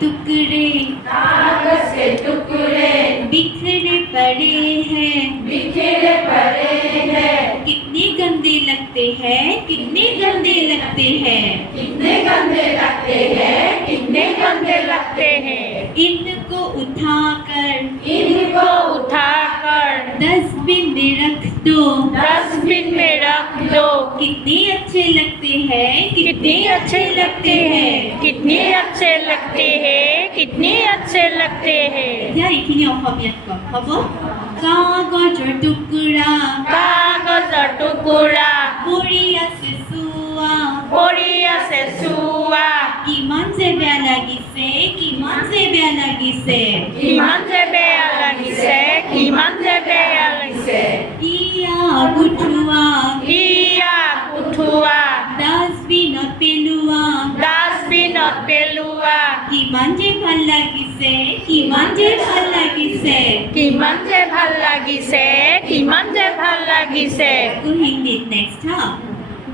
टुकड़े कागज के टुकड़े बिखरे पड़े हैं, बिखरे पड़े हैं। कितने गंदे लगते हैं, कितने गंदे लगते हैं, कितने गंदे लगते हैं, कितने गंदे लगते हैं। इनको उठाकर इनको उठाकर डस्टबिन में रख दो, डस्टबिन में रख दो। कितने अच्छे लगते हैं, कितने अच्छे लगते हैं, कितने अच्छे लगते हैं, कितने अच्छे लगते हैं। এতিয়া এইখিনি অসমীয়াত কম হ'ব। কাগজৰ টুকুৰা কাগজৰ টুকুৰা পৰি আছে চোৱা, পৰি আছে চোৱা। কিমান যে বেয়া লাগিছে, কিমান যে বেয়া লাগিছে। কিমান যে বেয়া লাগিছে, কিমান যে বেয়া লাগিছে। ইয়াক উঠোৱা, ইয়াক উঠোৱা, ডাষ্টবিনত পেলোৱা, ডাষ্টবিনত পেলোৱা। কিমান যে ভাল লাগিছে, কিমান যে ভাল লাগিছে। কিমান যে ভাল লাগিছে, কিমান যে ভাল লাগিছে। तो हिंदी नेक्स्ट हाँ।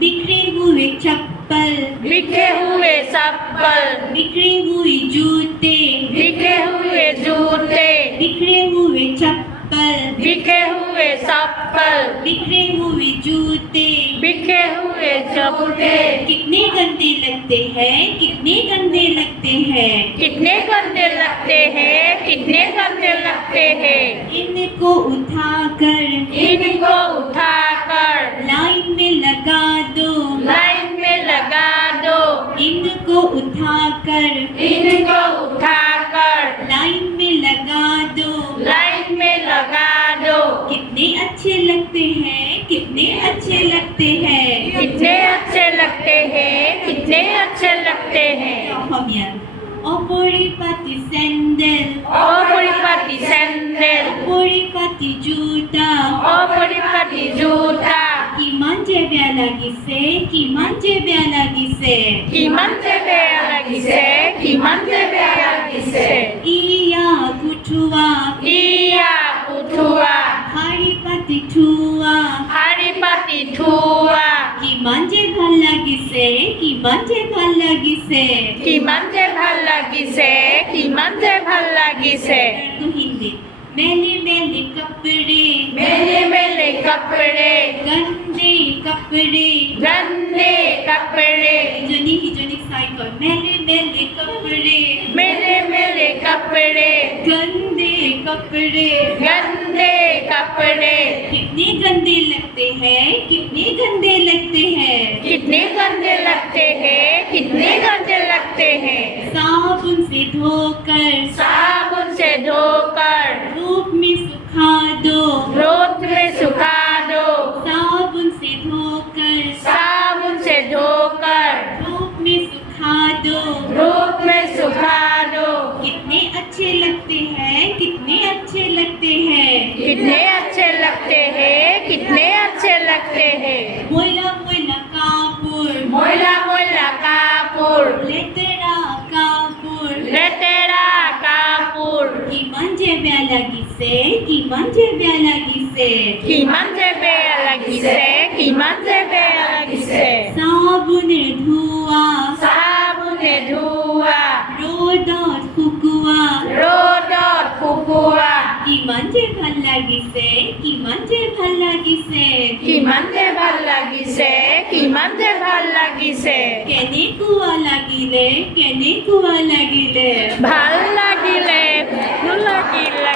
बिखरे हुए चप्पल, बिखरे हुए चप्पल, बिखरे हुए जूते, बिखरे हुए जूते, बिखरे हुए चप्पल, बिखरे हुए चप्पल, बिखरे हुए जूते। बिखरे हुए जूते। कितने गंदे लगते हैं, कितने गंदे लगते हैं। कितने गंदे लगते हैं, कितने गंदे लगते हैं। इनको उठाकर इनको उठाकर लाइन में लगा दो, लाइन में लगा दो। इनको उठाकर इनको उठाकर लाइन में लगा दो। लाइन में लगा दो। कितने अच्छे लगते हैं, कितने अच्छे लगते हैं। कितने अच्छे लगते हैं, कितने अच्छे लगते हैं। অসমীয়াত অপৰিপাটি চেণ্ডেল, অপৰিপাটি চেণ্ডেল, অপৰিপাটি জোতা, অপৰিপাটি জোতা। কিমান যে বেয়া লাগিছে, কিমান যে বেয়া লাগিছে। কিমান যে বেয়া লাগিছে, কিমান যে বেয়া লাগিছে। ইয়াক উঠোৱা, ইয়াক উঠোৱা, শাৰী পাতি থোৱা, শাৰী পাতি থোৱা। কিমান যে ভাল লাগিছে, কিমান যে ভাল লাগিছে। কিমান যে ভাল লাগিছে, কিমান যে ভাল লাগিছে। तो हिंदी मैले मैले कपड़े, मेले मेले कपड़े, गंदे कपड़े। गंदे कपड़े, हिजोनी हिजोनी साइकिल मैले मैले कपड़े, मेले मेले कपड़े, गंदे कपड़े। गंदे कपड़े। कितने गंदे लगते हैं, कितने गंदे लगते हैं। कितने गंदे लगते हैं, कितने गंदे लगते हैं। साबुन से धोकर साबुन से धोकर धूप में सुखा दो, रोद में सुखा दो। साबुन से धोकर साबुन से धोकर धूप में सुखा दो। धूप में सुखा दो। कितने अच्छे लगते हैं, कितने अच्छे लगते हैं। कितने अच्छे लगते हैं, कितने अच्छे लगते हैं। मोइला मोइला कापुर, मोइला मोइला कापुर, लेतेरा कापुर। लेतेरा कापुर। किमान जे बेया লাগিছে, किमान जे बेया লাগিছে। কিমান যে বেয়া লাগিছে, কিমান যে বেয়া লাগিছে। साबुने धुआ, চাবোনে ধোৱা, ৰ'দত শুকুৱা। ৰ'দত শুকুওৱা। কিমান যে ভাল লাগিছে, কিমান যে ভাল লাগিছে। কিমান যে ভাল লাগিছে, কিমান যে ভাল লাগিছে। কেনেকুৱা লাগিলে, কেনেকুৱা লাগিলে। ভাল লাগিলে, ভাল লাগিলে।